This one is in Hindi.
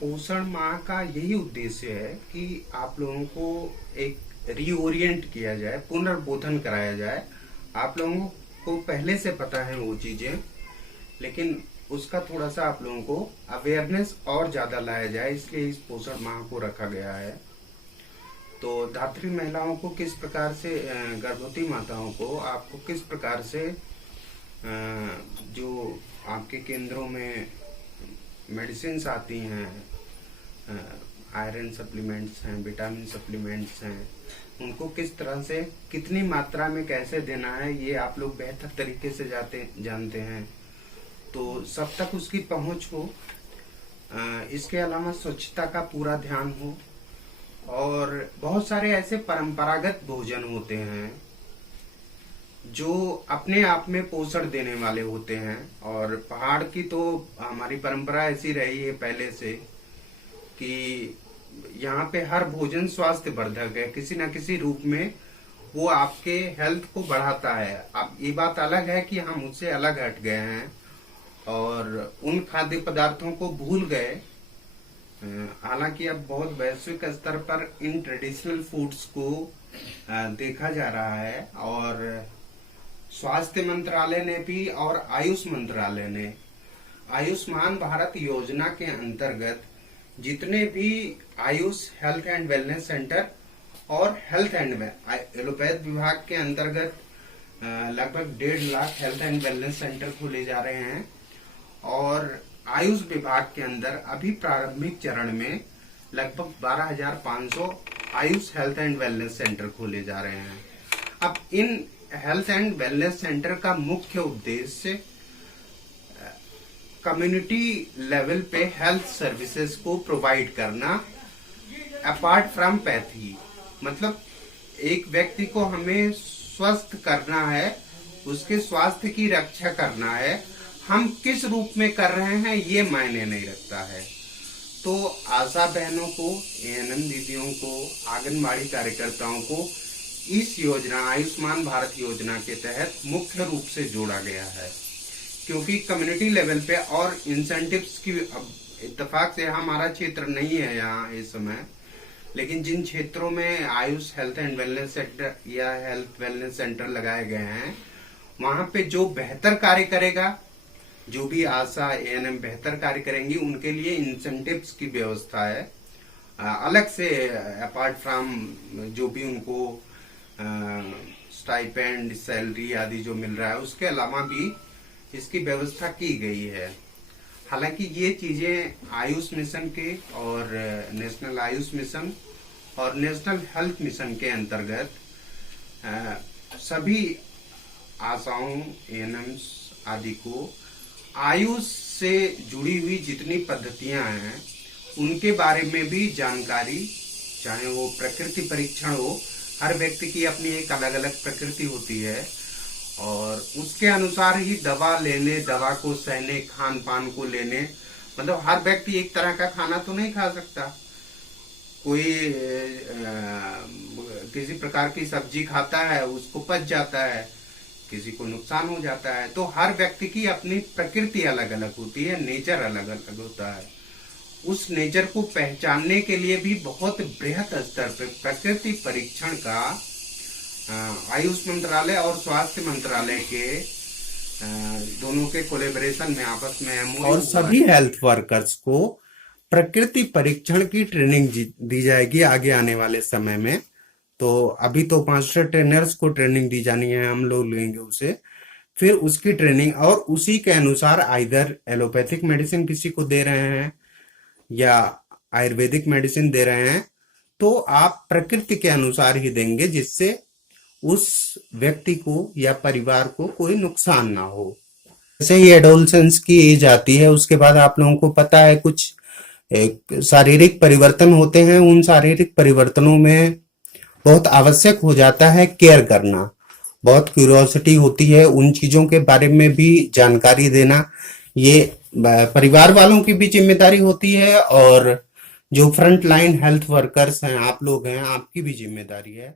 पोषण माह का यही उद्देश्य है कि आप लोगों को एक रीओरिएंट किया जाए, पुनर्बोधन कराया जाए। आप लोगों को पहले से पता है वो चीजें, लेकिन उसका थोड़ा सा आप लोगों को अवेयरनेस और ज्यादा लाया जाए, इसलिए इस पोषण माह को रखा गया है। तो धात्री महिलाओं को किस प्रकार से, गर्भवती माताओं को आपको किस प्रकार से जो आपके केंद्रों में मेडिसिन आती हैं, आयरन सप्लीमेंट्स हैं, विटामिन सप्लीमेंट्स हैं, उनको किस तरह से कितनी मात्रा में कैसे देना है, ये आप लोग बेहतर तरीके से जानते हैं। तो सब तक उसकी पहुंच हो। इसके अलावा स्वच्छता का पूरा ध्यान हो। और बहुत सारे ऐसे परंपरागत भोजन होते हैं जो अपने आप में पोषण देने वाले होते हैं। और पहाड़ की तो हमारी परंपरा ऐसी रही है पहले से कि यहाँ पे हर भोजन स्वास्थ्य वर्धक है, किसी न किसी रूप में वो आपके हेल्थ को बढ़ाता है। अब ये बात अलग है कि हम उससे अलग हट गए हैं और उन खाद्य पदार्थों को भूल गए। हालांकि अब बहुत वैश्विक स्तर पर इन ट्रेडिशनल फूड्स को देखा जा रहा है और स्वास्थ्य मंत्रालय ने भी और आयुष मंत्रालय ने आयुष्मान भारत योजना के अंतर्गत जितने भी Ayush health and wellness centre और हेल्थ एंड एलोपैथ विभाग के अंतर्गत लगभग 1.5 lakh health and wellness centre खोले जा रहे हैं। और आयुष विभाग के अंदर अभी प्रारंभिक चरण में लगभग 12,500 Ayush health and wellness centre खोले जा रहे हैं। अब in health and wellness centre का मुख्य उद्देश्य कम्युनिटी लेवल पे हेल्थ सर्विसेज को प्रोवाइड करना, अपार्ट फ्रॉम पैथी। मतलब एक व्यक्ति को हमें स्वस्थ करना है, उसके स्वास्थ्य की रक्षा करना है, हम किस रूप में कर रहे हैं ये मायने नहीं रखता है। तो आशा बहनों को, एएनएम दीदियों को, आंगनबाड़ी कार्यकर्ताओं को इस योजना आयुष्मान भारत योजना के तहत मुख्य रूप से जोड़ा गया है, क्योंकि कम्युनिटी लेवल पे और इंसेंटिव्स की इत्तेफाक से हमारा क्षेत्र नहीं है यहाँ इस समय, लेकिन जिन क्षेत्रों में Ayush health and wellness centre या हेल्थ वेलनेस सेंटर लगाए गए हैं, वहां पे जो बेहतर कार्य करेगा, जो भी आशा एएनएम बेहतर कार्य करेंगी, उनके लिए इंसेंटिव्स की व्यवस्था है अलग से, अपार्ट फ्रॉम जो भी उनको स्टाइपेंड, सैलरी आदि जो मिल रहा है, उसके अलावा भी इसकी व्यवस्था की गई है। हालांकि ये चीजें आयुष मिशन के और नेशनल आयुष मिशन और नेशनल हेल्थ मिशन के अंतर्गत सभी आशाओं, एएनएम्स आदि को आयुष से जुड़ी हुई जितनी पद्धतियां हैं उनके बारे में भी जानकारी, चाहे वो प्रकृति परीक्षण हो, हर व्यक्ति की अपनी एक अलग अलग प्रकृति होती है और उसके अनुसार ही दवा लेने, दवा को सहने, खान पान को लेने। मतलब हर व्यक्ति एक तरह का खाना तो नहीं खा सकता। कोई किसी प्रकार की सब्जी खाता है, उसको पच जाता है, किसी को नुकसान हो जाता है। तो हर व्यक्ति की अपनी प्रकृति अलग अलग होती है, नेचर अलग अलग होता है। उस नेचर को पहचानने के लिए भी बहुत बृहद स्तर पर प्रकृति परीक्षण का आयुष मंत्रालय और स्वास्थ्य मंत्रालय के दोनों के कोलैबोरेशन में आपस में और सभी हेल्थ वर्कर्स को प्रकृति परीक्षण की ट्रेनिंग दी जाएगी आगे आने वाले समय में। तो अभी तो मास्टर ट्रेनर्स को ट्रेनिंग दी जानी है, हम लोग लेंगे उसे, फिर उसकी ट्रेनिंग और उसी के अनुसार आइदर एलोपैथिक मेडिसिन किसी को दे रहे हैं या आयुर्वेदिक मेडिसिन दे रहे हैं, तो आप प्रकृति के अनुसार ही देंगे जिससे उस व्यक्ति को या परिवार को कोई नुकसान ना हो। जैसे ही एडोलसेंस की एज आती है, उसके बाद आप लोगों को पता है कुछ शारीरिक परिवर्तन होते हैं। उन शारीरिक परिवर्तनों में बहुत आवश्यक हो जाता है केयर करना, बहुत क्यूरियोसिटी होती है, उन चीजों के बारे में भी जानकारी देना ये परिवार वालों की भी जिम्मेदारी होती है और जो फ्रंट लाइन हेल्थ वर्कर्स हैं, आप लोग हैं, आपकी भी जिम्मेदारी है।